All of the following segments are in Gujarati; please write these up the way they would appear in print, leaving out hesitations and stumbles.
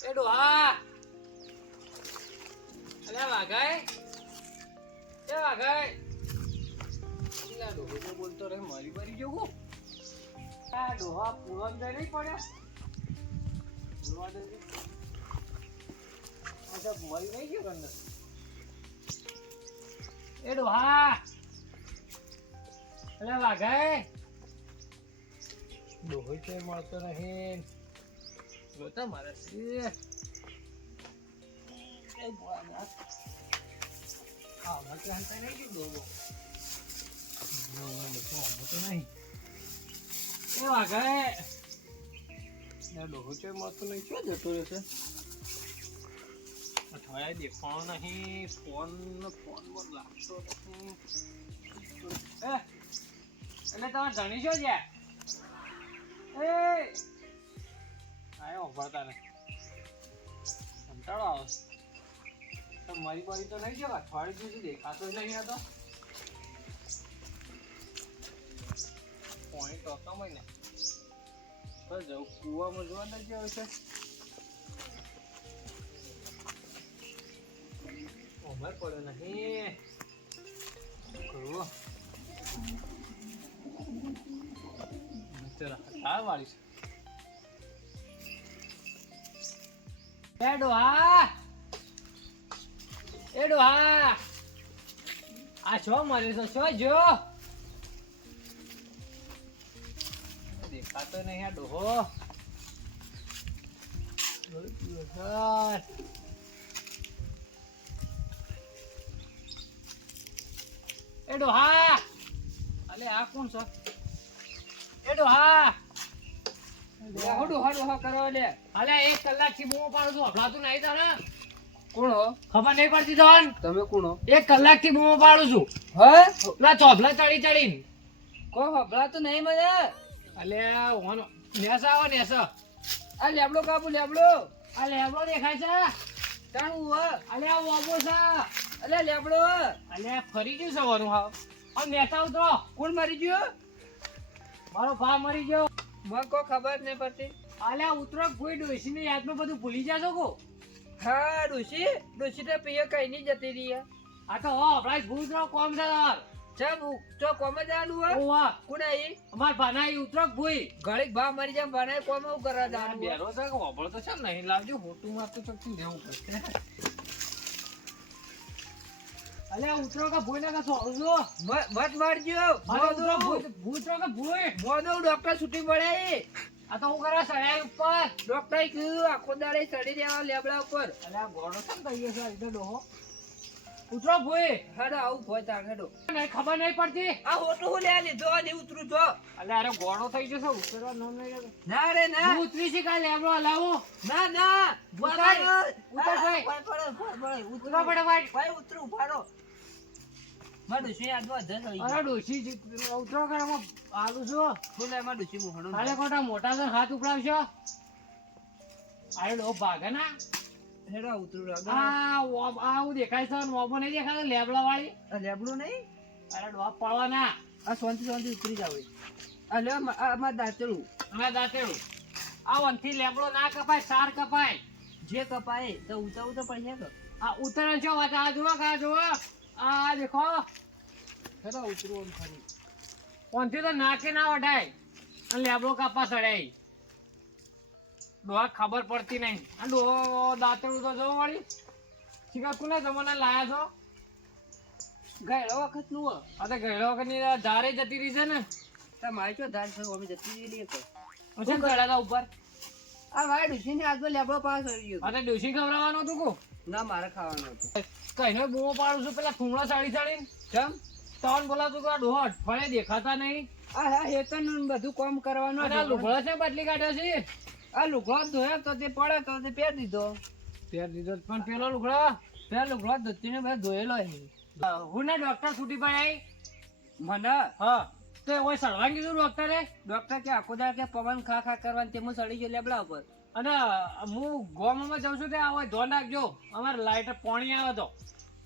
એ ડોહા અલે વાઘાઈ એ વાઘાઈ આ ડોહો તો બોલતો રહે મારી બારી જોગું આ ડોહા પૂરન જાય નહીં પડ્યા જોવા દે આ તો મરી નહીં ગયો અંદર એ ડોહા અલે વાઘાઈ ડોહો છે મળતો નહીં જોતા મારા શ્રી એ બોલા આ કે હંતા નહીં કે ડોહો તો નહીં એ વાઘાઈ ડોહો છે મળતો નહીં ક્યાં જતો રહેશે અઠવાડિયે દેખાણો નહીં ફોન પર લાગતો નથી એટલે તમારે ધણી છો છે એ આયો ઉભરતા ને કંટાળો આવે તો મારી બારી તો નહીં છે અઠવાડિયું સુધી દેખાતો જ નહીં હતો પોઈન્ટ હતો મહિને બસ જવું કુવામાં જોવા નથી આવે છે ઉમર પડ્યો નહીં કરવો આ વાળી છે એ ડોહા આ છો મરે છો છો જો દેખાતો નહીં આ ડોહો એ ડોહા અલે આ કોણ છે એ ડોહા ડોહા કરો લે અલે 1 કલાકથી બૂમો પાડું છું હફલાતું નહીં તને કોણ હો ખબર નહીં પડતી તને તમે કોણ હો 1 કલાકથી બૂમો પાડું છું હે પેલા ચોફલા ચડીને કો હફલાતું નહીં મને અલે ઓનો નેસા આવો નેસા આ લેબડો કાપુ લેબડો આ લેબડો દેખાય છે તાણું હો અલે આ ઓબો છે અલે લેબડો અલે ફરી ગયું છે વરું હાવ આ નેસા ઉતરો કોણ મરી ગયો મારો ભા મરી ગયો મને કોઈ ખબર નહીં પડતી અલ્યા ઉતરો કોઈ ડોશી ને યાદમાં બધું ભૂલી જાશો કો હા ડોશી તો પીએ કઈ નહીં જતી રહી આ તો હો આપણા ભૂતરો કોમ છે ચમ તો કોમ જવાનું હો ઓવા કોણ આઈ અમાર ભાનાઈ ઉતરો ભૂઈ ઘડીક ભા મરી જાય ભાનાઈ કોમ હું કરવા જવાનું બેરો છે કે ઓબળ તો છે નહીં લાવજો હોટું માં તો ચકતી લેવું પડશે અલ્યા ઉતરો કે ભૂઈ ને કે સોજો મત મારજો ભૂતરો કે ભૂઈ મોનો ડોક્ટર છૂટી પડે આ તો હું કરવા સડાઈ ઉપર ડોક્ટર કીધું આખો દાડે સડી દેવા લેબડા ઉપર અલ્યા ગોડો કેમ કહીએ છે ઈડો ડોહો ઉતરો ભૂઈ હેડો આવું ભોય તાર હેડો નહીં ખબર નહીં પડતી આ હોટો હું લે લીધો ને ઉતરું છો અલ્યા અરે ગોડો થઈ જશે ઉતરવા નામ નહીં ના રે ના ઉતરી છે કા લેબડો હલાવો ના ઉતર ભાઈ ઉતરો પડે ભાઈ ઉતરું ઉભારો માડુસી આદવા ધસ આવી અરે ડોસી ઉતરો કરવામાં આલુ છો ફૂલે માડુસી મોહણો કાલે કોટા મોટા છે હાથ ઉપડાવશો આરે લો ભાગે ના હેડા ઉતરો આ હું દેખાય છે મોબો નહીં દેખાતો લેબડા વાળી લેબડો નહીં અરે ડોપ પાડવા ના આ શાંતિ ઉતરી જાવ આ લે આ દાંતેડું આ વનથી લેબડો ના કપાય સાર કપાય જે કપાય તો ઉતાવું તો પડશે કે આ ઉતરણ છો વાત આ જુઓ આ દેખો હેડા ઉતરવાનું ખરી કોનથી તો નાકે ના વઢાય અને લેબડો કાપા સડાય ડોહા ખબર પડતી નહીં આ ડોહો દાંતેડું તો જોવો વળી શીખા કોને જમાના લાયા છો ગયેલો વખત નું આ તો ગયેલો વખત ની ધારે જતી રહી છે ને મારી ચો ધાર છે અમે જતી રહી તો શું ગયેલા ઉપર આ ભાઈ ડુસી ને આજનો લેબડો પાસ આવી ગયો અરે ડુસી ખવડાવવાનો હતું કો ના મારે ખાવાનું હતું કઈને બૂમો પાડું છું પેલા થૂંગળા સાડીને કેમ તન બોલાતું કે આ ડોહો અઠવાડિયે દેખાતા નહીં આ હેતન બધું કામ કરવાનું અને આ લુગડો છે બદલી કાઢ્યો છે આ લુગડો ધોયો તો તે પડે તો તે પહેર દીધો પણ પેલો લુગડો ધોતીને બધો ધોયેલો છે હું ને ડોક્ટર છૂટી પડાય મને હા તો ઓય સળવા કીધું ડોક્ટર કે આખો દાડ કે પવન ખા કરવાનું તે હું સડી ગયો લેબડા ઉપર અને હું ગોમમાં જાઉં છું તે આ ધોન રાખજો અમારે લાઈટ પાણી આવે તો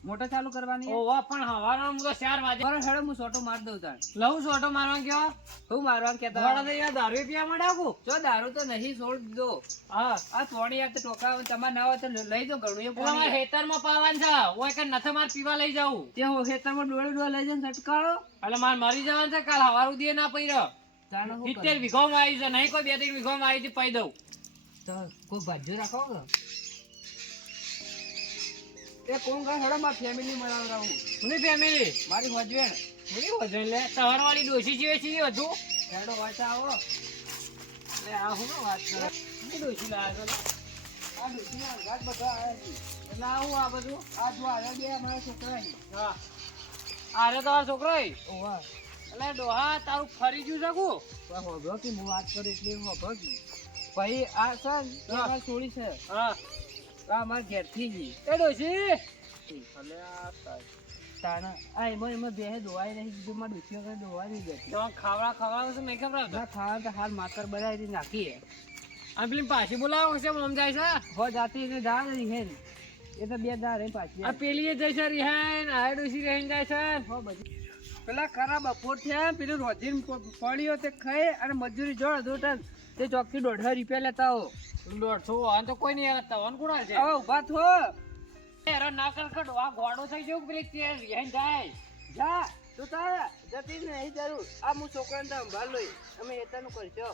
મોટર ચાલુ કરવાની ઓવા પણ હવારમાં હું તો 4 વાગે બરો હેડો હું સોટો માર દઉં તાણ લઉં છોટો મારવા ગયો હું મારવા કેતા ઘોડા તો યાર દારૂ પીવા માંડ્યા જો દારૂ તો નહીં છોડ દો હા આ થોડી યાર તો ટોકા તમારે ના હોય તો લઈ દો ઘણું એ તમારે ખેતરમાં પાવાનું છે ઓય કે નથે માર પીવા લઈ જાઉં ત્યાં ખેતરમાં ડોળે લઈ જઈને છટકાળો એટલે માર મરી જવાનું છે કાલ હવાર ઉદીએ ના પૈરો તાણે હું 70 વીઘોમાં આવી છે નહીં કોઈ 2-3 વીઘોમાં આવી છે પઈ દઉં તો કોઈ ભાજ્યો રાખો કે એ કોણ કા હેડો માર ફેમિલી મળાવરાવું કોની ફેમિલી મારી હજવેણ કોની વજન લે સવારવાળી ડોશી જેવી છે હતું હેડો વાંચા આવો એટલે આ હું વાત કરે હું ડોશી લાવ્યો છો આ ડુસીના ઘાટ બધા આયા છે એટલે આવું આ બધું આ જો આયા બે અમારા છોકરા છે હા આરે તમારો છોકરો ઓવા એટલે ડોહા તારું ફરી ગયું છે કુ પણ હોભળો કે હું વાત કરું એટલે હું હોભળો કે ભાઈ આ સર અમાર છોડી છે હા આ અમાર ઘેરથી જ એ ડોશી એટલે આ તાણા આ એમાં બે દોવાઈ નહીં દીધું માં ડુસીઓ કઈ દોવાઈ નહીં જતી તો ખવડાવ છે નહીં ખવડાવતો ના ખાવા તો હાલ માકર બનાવી નાખીએ આ પેલી પાછી બોલાવો છે મમ જાય છે હો જાતી એને જા રહી હે ને એ તો બે દા રહી પાછી આ પેલી એ જાય છે રિહાન આ ડોશી રહીને જાય છે હો બધી પેલા ખરા બપોર થયા પેલું રોજીન પડ્યો તે ખાઈ અને મજૂરી જોડ દોટલ તે ચોકથી 150 રૂપિયા લેતા હો 150 આન તો કોઈ નહીં આવતા ઓન કોણ છે હવે ઉભા થો એરો ના કરકડો આ ગોડો થઈ ગયો પેલી તે રિહાન જાય જા તું તારા જતી જ નહીં જરૂર આ હું છોકરાને તો સંભાળ લઈ અમે એતાનું કરશો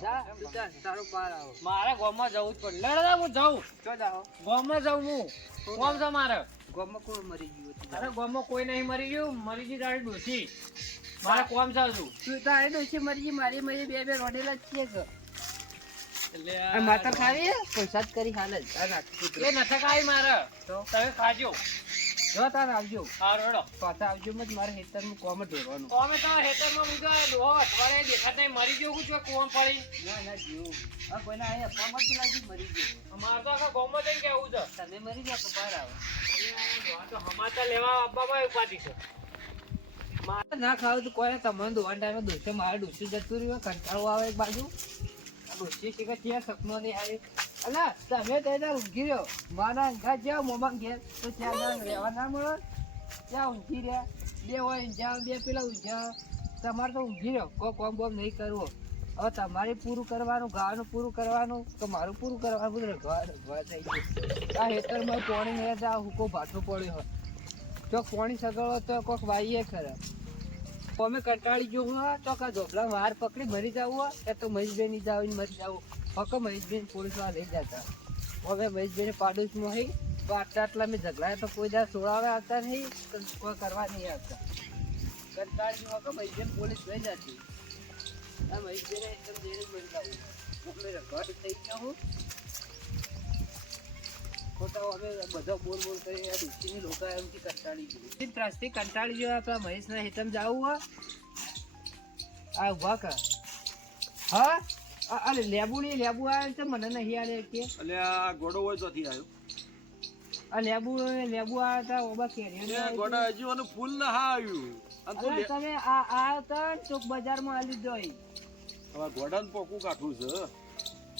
જા તું જા તારો પાર આવો મારે ગામમાં જવું જ પડે લડડા હું જાઉં ચો જાઓ ગામમાં જાઉં હું કોમ છે મારે ગામમાં કોણ મરી ગયું હતું અરે ગામમાં કોઈ નહીં મરી ગયું મરી ગઈ તારી ડોશી મારે કોમ છે હજુ તું તારે ડોસી મરી ગઈ મારી મરી બે રોડેલા જ છે કે એટલે આ માતા ખાવી પૈસા જ કરી હાલ જ આ નાખી એ નથી ખાઈ મારે તો તમે ખાજો જો તાર આવજો હારું હેડો પાછા આવજો મત મારે ખેતરનું કોમ જ ઢોરવાનું કોમે તો હેતરમાં મુજો ડોહો અઠવાડિયે દેખાતા ય મરી ગયો છું કોમ પડી ના ના જીવ આ કોઈને અહીંયા અફવામાં જ લાગી મરી ગયું મારે તો આખા ગામમાં જઈને કેવું છે તમે મરી ગયા તો બહાર આવો આ તો સમાચાર લેવા આપવામાં ઉપાધિ છે મારે ના ખાવ તો કોઈ તમને દોવાન ટાઈમે દોસ્તો મારે ડોસી જતું રહ્યું કંટાળો આવે એક બાજુ ડોસી શીખે ત્યાં સપનો નહીં આવે અલા તમે ત્યાં ઊંઘી રહ્યો મારા અંગા જાઓ મોમાં ઘેર તો ત્યાં રહેવા ના મળો ત્યાં ઊંઘી રહ્યા બે હોય ઊંઝા બે પેલા ઊંઝા તમારે તો ઊંઘી રહ્યો કોઈ કોમ બોમ નહીં કરવો હવે તમારે પૂરું કરવાનું ગાવાનું પૂરું કરવાનું તો મારું પૂરું કરવાનું બધું ઘર થઈ ગયું આ હેતરમાં પાણી નહીં જાય હુકો ભાટો પડ્યો હોય જો પાણી સગળો તો કોઈક વાઈએ ખરા અમે કંટાળી ગયો હું તો કા ઝોપલા વાર પકડી મરી જવું હોય તો મહેશબેન ની જાવ મરી જવું ફક્ત મહેશબેન પોલીસ વાળા લઈ જતા હવે મહેશબેન પાડોશમાં હોય તો આટલા મેં ઝઘડા તો કોઈ દાર સોળાવે આવતા નહીં તો કોઈ કરવા નહીં આવતા કંટાળી ગયો કે મહેશબેન પોલીસ લઈ જતી આ મહેશબેન એકદમ જઈને મરી જવું એટલે રગડ થઈ ગયો હું ખોટા અમે બધો બોલ બોલ કરી આ ડૂચીની લોકો એમથી કંટાળી ગયું ત્રાસથી કંટાળી ગયો આપણા મહેશના હેતમ જાવું હોય આ ઉભા કર હા અરે લેબુ આવે છે મને નહીં આલે કે એટલે આ ગોડો હોય ચોથી આવ્યો આ લેબુ આવે તા ઓબા કેરી ગોડા હજી ઓનું ફૂલ ના આવ્યું અને તો તમે આ તો ચોક બજારમાં આલી દોઈ હવે ગોડાનું પોકું કાઠું છે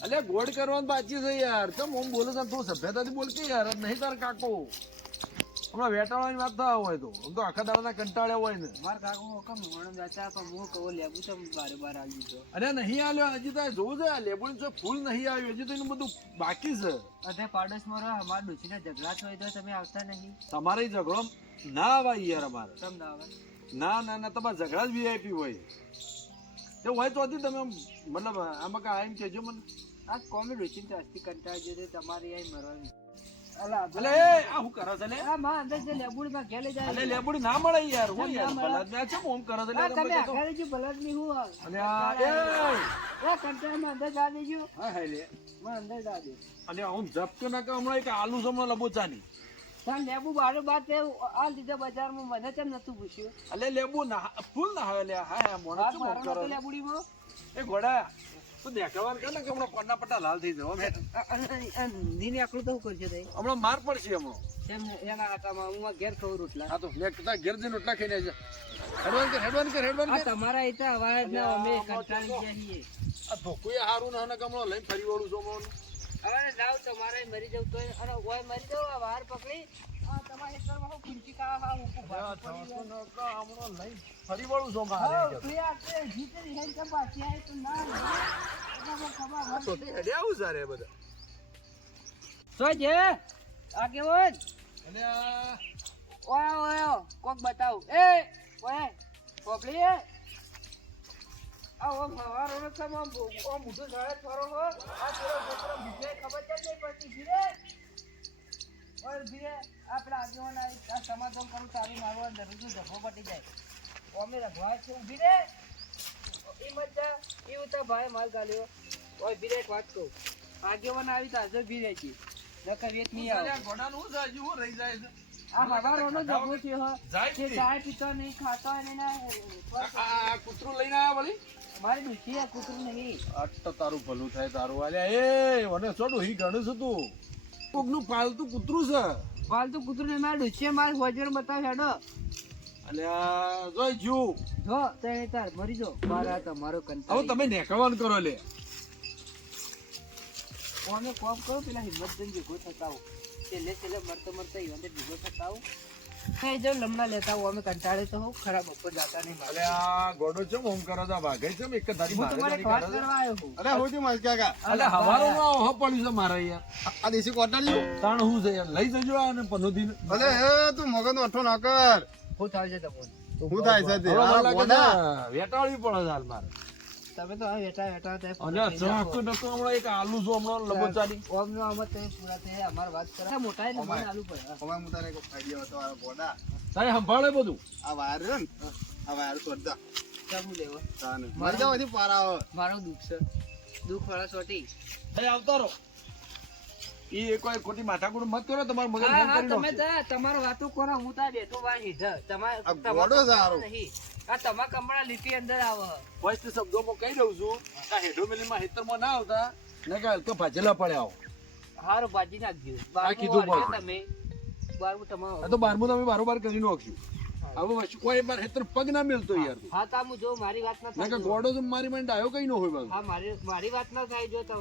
અલે ગોળ કરવાનું બાકી છે યાર તો હું બોલું છું તું સભ્યતાથી બોલ કે યાર નહીં તાર કાકો હમણાં વેટાળવાની વાત થવા હોય તો આમ તો આખા દાડાના કંટાળ્યા હોય ને માર કાકો હુકમ મોણો જાતા પણ હું કહો લેબુ તો બાર આવી દીધો અરે નહીં આવ્યો હજી તો જોવું છે લેબુનું જો ફૂલ નહીં આવ્યું હજી તો એનું બધું બાકી છે અધે પાડોશમાં રહો અમારા ડોશીના ઝઘડા થાય તો તમે આવતા નહીં તમારે ઝઘડો ના આવે યાર અમારે તમ ના આવે ના તમારા ઝઘડા જ વીઆઈપી હોય તો હોય તો હતી તમે મતલબ આમાં કાંઈ એમ કહેજો મને આ કોમેડી ડોશી ત્રાસથી કંટાળી ગયો તમારી અહીં મરવાની અલે આ હું કરે છે લે આ માં અંદર જે લેબુડી માં ઘેલે જાય અલે લેબુડી ના મળે યાર હું યાર બલાદ મે છે ઓમ કરે છે લે તમે આખરે જે બલદ ની હું અલે આ એ કંટાળ માં અંદર જા દેજો હા હે લે માં અંદર જા દે અલે હું જપ્ત ના કે હમણાં એક આલુ સમો લબોચાની તાન લેબુ બારો બાત આ લીધે બજારમાં મને કેમ નતું પૂછ્યું અલે લેબુ ના ફૂલ ના આવે લે હા મોણ છે ઓમ કરે લેબુડી માં એ ઘોડા તું દેખાવાન કર ને કે હમણાં પન્ના પટ્ટા લાલ થઈ જાવ નીને આકડું તો કરજો તઈ હમણાં માર પડશે હમણાં એમ એના આટામાં હું ઘેર ખાવ રોટલા હા તો લે કતા ઘેર જઈને રોટલા ખાઈને જ હેડવાન કર તમારા ઈતા અવાજ ના અમે કંટાળી ગયા છીએ આ ધોકુએ હારું ના કમળો લઈને ફરી વળું છો મોનું હવે જાવ તમારે મરી જવું તો અને ઓય મરી જાવ આ વાર પકડી આ તમારે ખેતરમાં હું કુંચી ખાવા ઊભું ભાગી પડી જાય. હમણાં લઈ ફરી વળું છું હા, મારે તું યાર તે જીતે રિહાઈ કેમ પાછી આવી તું ના એટલે ખબર આ તો તે હેડે આવું સારે બધા સો જે આ કેવન અને આ ઓય ઓય કોક બતાવ એ ઓય કોપલી આ ઓમ હવારો નો કમ ઓમ મુઠું સાળે ફરો હો આ તેરો છોકરો બીજે ખબર જ નહીં પડતી ધીરે ઓય ધીરે આપડા આગેવાન આ સમાધાન કરું તારી મારવા દરરોજ ધફો પટી જાય ઓમે રખવા છે ધીરે ઈ મજા ઈ ઉતા ભાઈ માલ ગાલ્યો ઓય ધીરે એક વાત કહું આગેવાન આવી તાજો ભીરે છે નકર વેત નહીં આવે ઘોડાનું શું થાય? હું રહી જાય છે આ હવારોનો જગો છે હો જાય કે છે. ચાય પીતો નહીં ખાતો અને ના આ કૂતરું લઈને આવ્યા વળી મારી દુખી આ કૂતરું નહીં આટ તારું ભલું થાય તારું આલ્યા એ મને છોડું હી ગણું છું તું કોકનું પાલતું કૂતરું છે પાલતુ કૂતરું ને મારી દુખી માર વજર બતાવ હેડો અલ્યા જોઈ જ્યું જો તે તાર મરી જો મારા તમારો હવે કંટાળી તમે નેકવાનું કરો લે અમે કોમ કરો પેલા હિંમત જન ભેગો થતા આવું છેલ્લે છેલ્લે મરતો મરતો ઈવન ભેગો થતા આવું કઈ જો લમણા લેતા આવું અમે કંટાળે તો હોઉં ખરાબ ઉપર જાતા નહીં મારે અલ્યા ગોડો ચમ ઓમ કરો તા ભાગે ચમ એક ધારી હું મારે તમારે જારી વાત કરો છો. કરવા આવ્યો છું અરે હું છું મસ્ત કાકા અલ્યા હવારો માં ઓહો પડ્યું છે મારે યાર આ દેશી કોટડીયું તાણ હું છે યાર લઈ જજો આ ને પનોદી અલે એ તું મગજનો અઠો ના કર શું થાય છે તમને શું થાય છે તે હવે મને આ લાગે ગોડા. છે વેટાળવી પડે છે હાલ મારે તમે તો હવે વેટા વેટા તે અને ચાક નતો હમણાં એક આલુ છું હમણાં લબોચારી ઓમ નો આમ તમે પૂરા થઈ અમાર વાત કરે મોટા ને મને આલુ પડે હવે હું તારે એક આઈડિયા હતો આ ગોડા તારે સંભાળે બધું આ વાયર છે ને આ વાયર શોધતા ચાબુ લેવો તાને મરી જાવ એથી પાર આવે મારો દુઃખ છે દુઃખ વાળા છોટી ભાઈ આવતા રહો ઈ કોઈ ખોટી માથાકૂટ મત કરો તમારું મગજ હા બંધ હા કરી તમે નાખજો. તા તમારો વાતો કરો હું તા બેઠો વા હીધર તમારે આ ગોડો સારો. નહીં આ તમાર કમળા લીટી અંદર આવે ફર્સ્ટ શબ્દોમાં કહી દઉં છું આ હેડો મિલીમાં હેતરમાં ના આવતા ને કે હલકા ભાજેલા પડ્યા આવો હારું બાજી નાખજો આ કીધું બારમું બોલ. તમે બારમું તમારો આ તો 12મું તમે બારોબાર કરી નાખ્યું હવે વસ્તુ કોઈ બાર હેતર પગ ના મેલતો યાર હા તા હું જો મારી વાત ના ના કે થાય ગોડો તો મારી માઇન્ડ આવ્યો કઈ ન હોય બાબુ હા મારી વાત ના થાય જો તે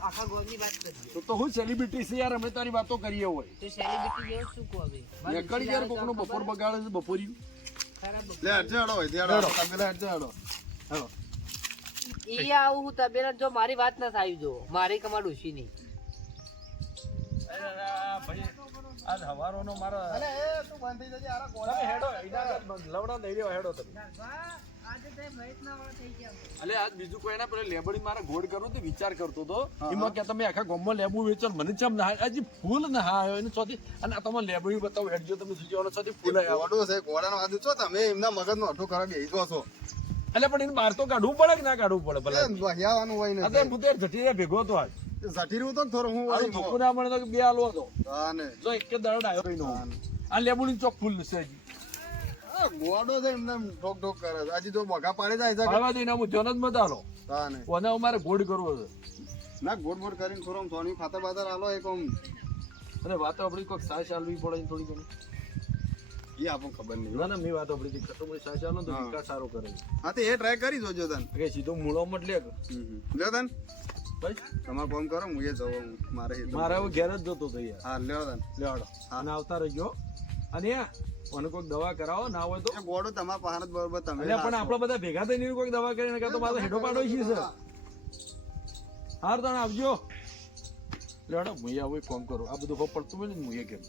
આખા ગોળની વાત કરજો તો હું સેલિબ્રિટી છે યાર અમે તારી વાતો કરીએ હોય તો સેલિબ્રિટી જેવું શું કહો હવે નીકળી યાર કોકનો બપોર બગાડે છે બપોરી ખરાબ લે હટજે હડો હોય તે હડો તમે હટજે હડો હેલો ઈ આવું હું તબેલા જો મારી વાત ના થાય જો મારી કમાડ ઓછી નહીં ભાઈ આજ હવારોનો મારા અલે એ તું બંધ થઈ જજે આરા ગોડા તમે હેડો લવડા દઈ રહ્યો હેડો તમે આજે તે મહેતના વાળા થઈ ગયા અલે આજ બીજું કોઈ ના પેલા લેબડી મારે ગોળ કરવો તે વિચાર કરતો તો એમાં કે તમે આખા ગામમાં લેબુ વેચો ને મને ચમ ના હજી ફૂલ ના આવ્યો એને ચોથી અને આ તમે લેબડી બતાવો હેડજો તમે સુજવાનો ચોથી ફૂલ આવ્યો ગોડો છે ગોડાનો આદુ છો તમે એમના મગજનો અઠો કરવા બેહી ગયો છો એટલે પણ એને બહાર તો કાઢવું પડે કે ના કાઢવું પડે ભલા એ વહિયાવાનું હોય આ ને તો હું તો જટીરે ભેગો હતો આજ ઝાટી રહ્યું તો થોડું હું આ હોય ધોકું ના મળે તો કે બે આલો હતો તાને જો એક કે દરડ આવ્યો કઈ નો આ લેબુની ચોક ફૂલ છે હજી આ ગોડો છે એમને ઠોક ઠોક કરે છે હજી તો મોઘા પાડે જાય છે પાડવા દઈને હું જોન જ મત આલો તાને કોને અમારે ગોળ કરવો છે ના ગોડ ગોડ કરીને થોડો સોની ખાતર બાતર આલો એક આમ અને વાતો આપણી કોઈક સાસ ચાલવી પડે ને થોડી ઘણી એ આપણને ખબર નહીં ના ના મેં વાત આપણી કટોમડી સાસ ચાલો ને તો હા. વિકાસ સારો કરે હા તો એ ટ્રાય કરી જોજો તને કે સીધો મૂળો મત લે લ્યો તને ભાઈ તમારે ફોન કરો હું એ જવું મારે હેતુ. મારે હવે ઘેર જ જતો હતો યાર હા લ્યો તને લેવાડો અને આવતા રહેજો અને મને કોઈક દવા કરાવો ના હોય તો એ ગોડો તમારા પાસે જ બરોબર તમે એટલે પણ આપણે બધા ભેગા થઈને કોઈક દવા કરીને કાં તો મારો હેડો પાડો છે સર હાર તને આવજો લેવાડો હું આવું ફોન કરો આ બધું પડતું હોય ને હું એ કેમ